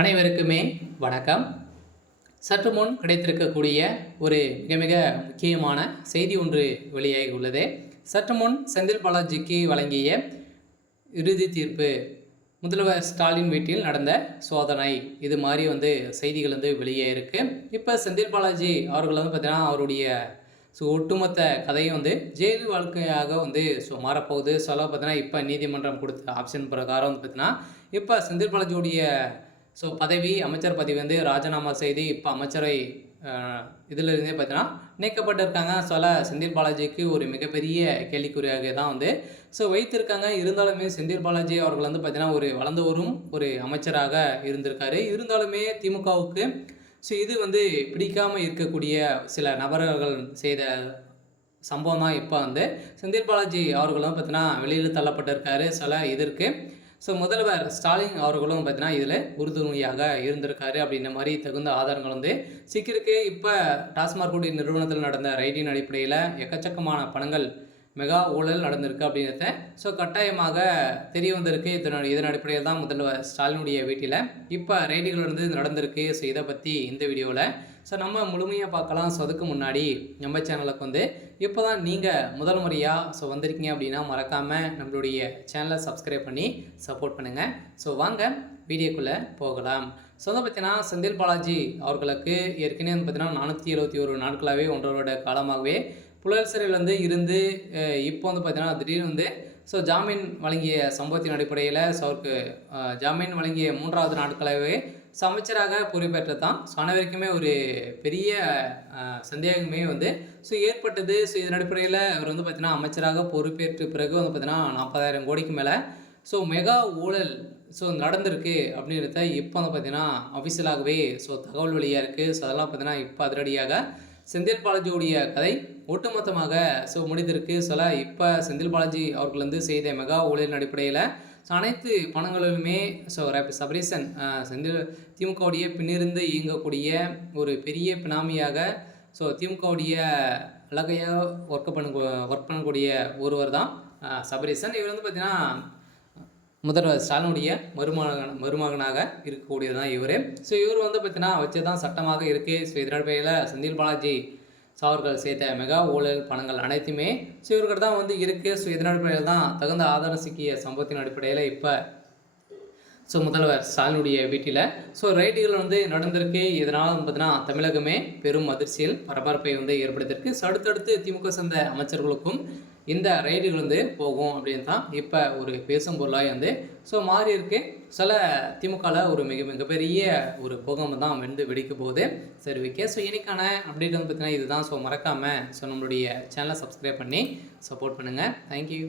அனைவருக்குமே வணக்கம். சற்று முன் கிடைத்திருக்கக்கூடிய ஒரு மிக மிக முக்கியமான செய்தி ஒன்று வெளியாகி உள்ளது. சற்று முன் செந்தில் பாலாஜிக்கு வழங்கிய இறுதி தீர்ப்பு, முதல்வர் ஸ்டாலின் வீட்டில் நடந்த சோதனை, இது மாதிரி செய்திகள் வெளியே இருக்கு. இப்போ செந்தில் பாலாஜி அவர்கள் பார்த்தீங்கன்னா அவருடைய ஒட்டுமொத்த கதையும் ஜெயில் வாழ்க்கையாக மாறப்போகுது. சொல்ல பார்த்தீங்கன்னா இப்போ நீதிமன்றம் கொடுத்த ஆப்ஷன் பிரகாரம் பார்த்தீங்கன்னா இப்போ செந்தில் பாலாஜியுடைய பதவி, அமைச்சர் பதவி ராஜினாமா செய்து இப்போ அமைச்சரை இதிலிருந்தே பார்த்தீங்கன்னா நீக்கப்பட்டிருக்காங்க. செந்தில் பாலாஜிக்கு ஒரு மிகப்பெரிய கேள்விக்குறியாக தான் வைத்திருக்காங்க. இருந்தாலுமே செந்தில் பாலாஜி அவர்கள் பார்த்தீங்கன்னா ஒரு வளர்ந்து வரும் ஒரு அமைச்சராக இருந்திருக்காரு. இருந்தாலுமே திமுகவுக்கு இது பிடிக்காமல் இருக்கக்கூடிய சில நபர்கள் செய்த சம்பவம் தான் இப்போ செந்தில் பாலாஜி அவர்களும் பார்த்தீங்கன்னா வெளியில் தள்ளப்பட்டிருக்காரு. இதற்கு முதல்வர் ஸ்டாலின் அவர்களும் பார்த்தீங்கன்னா இதில் உறுதுணையாக இருந்திருக்காரு அப்படின்ற மாதிரி தகுந்த ஆதாரங்கள் சிக்கிருக்கு. இப்போ டாஸ்மாக் குடி நிறுவனத்தில் நடந்த ரைடின் அடிப்படையில் எக்கச்சக்கமான பணங்கள் மெகா ஊழல் நடந்திருக்கு அப்படின்றத கட்டாயமாக தெரிய வந்திருக்கு. இதன் அடிப்படையில் தான் முதல்வர் ஸ்டாலினுடைய வீட்டில் இப்போ ரைடுகள் நடந்திருக்கு. இதை பற்றி இந்த வீடியோவில் நம்ம முழுமையாக பார்க்கலாம். அதுக்கு முன்னாடி நம்ம சேனலுக்கு இப்போ தான் நீங்கள் முதல் முறையாக வந்திருக்கீங்க அப்படின்னா மறக்காமல் நம்மளுடைய சேனலை சப்ஸ்கிரைப் பண்ணி சப்போர்ட் பண்ணுங்கள். வாங்க வீடியோக்குள்ளே போகலாம். பார்த்தீங்கன்னா செந்தில் பாலாஜி அவர்களுக்கு ஏற்கனவே பார்த்தீங்கன்னா 471 நாட்களாகவே 1.5 வருட காலமாகவே புழல் சிறையில் இருந்து இப்போ பார்த்தீங்கன்னா திடீர்னு ஜாமீன் வழங்கிய சம்பவத்தின் அடிப்படையில் அவருக்கு ஜாமீன் வழங்கிய 3வது நாட்களாகவே அமைச்சராக பொறுப்பேற்றது தான் அனைவருக்குமே ஒரு பெரிய சந்தேகமே ஏற்பட்டது. இதன் அடிப்படையில் அவர் பார்த்தீங்கன்னா அமைச்சராக பொறுப்பேற்ற பிறகு பார்த்தீங்கன்னா 40,000 கோடிக்கு மேலே மெகா ஊழல் நடந்திருக்கு அப்படின்றத இப்போ பார்த்தீங்கன்னா அஃபிஷியலாகவே தகவல் வெளியாக இருக்குது. அதெல்லாம் பார்த்தீங்கன்னா இப்போ அதிரடியாக செந்தில் பாலாஜியுடைய கதை ஒட்டுமொத்தமாக முடிந்திருக்கு. இப்போ செந்தில் பாலாஜி அவர்கள் செய்த மெகா ஊழலின் அடிப்படையில் அனைத்து பணங்களுமே சபரீசன் செந்தில் திமுகவுடைய பின்னிருந்து இயங்கக்கூடிய ஒரு பெரிய பினாமியாக திமுகவுடைய அழகையாக ஒர்க் பண்ணக்கூடிய ஒருவர் தான் சபரீசன். இவர் பார்த்தீங்கன்னா முதல்வர் ஸ்டாலினுடைய மருமகனாக இருக்கக்கூடியது தான் இவர். இவர் பார்த்தீங்கன்னா வச்சு தான் சட்டமாக இருக்குது. இதன் அடிப்படையில் செந்தில் பாலாஜி அவர்கள் செய்த மெகா ஊழல் பணங்கள் அனைத்துமே இவர்கிட்ட தான் இருக்குது. இதன் அடிப்படையில் தான் தகுந்த ஆதாரம் சிக்கிய சம்பவத்தின் அடிப்படையில் இப்போ முதல்வர் ஸ்டாலினுடைய வீட்டில் ரைடுகள் நடந்திருக்கு. இதனால் பார்த்தீங்கன்னா தமிழகமே பெரும் அதிர்ச்சியில் பரபரப்பை ஏற்படுத்தியிருக்கு. அடுத்தடுத்து திமுக சேர்ந்த அமைச்சர்களுக்கும் இந்த ரைடுகள் போகும் அப்படின்னு தான் இப்போ ஒரு பேசும் பொருளாக மாறி இருக்கு. திமுகவில் ஒரு மிகப்பெரிய ஒரு பூகம்பம் தான் வெடிக்க போகுது. சரி, ஓகே. இன்னைக்கான அப்டேட் பார்த்தீங்கன்னா இதுதான். மறக்காமல் நம்மளுடைய சேனலை சப்ஸ்கிரைப் பண்ணி சப்போர்ட் பண்ணுங்கள். தேங்க்யூ.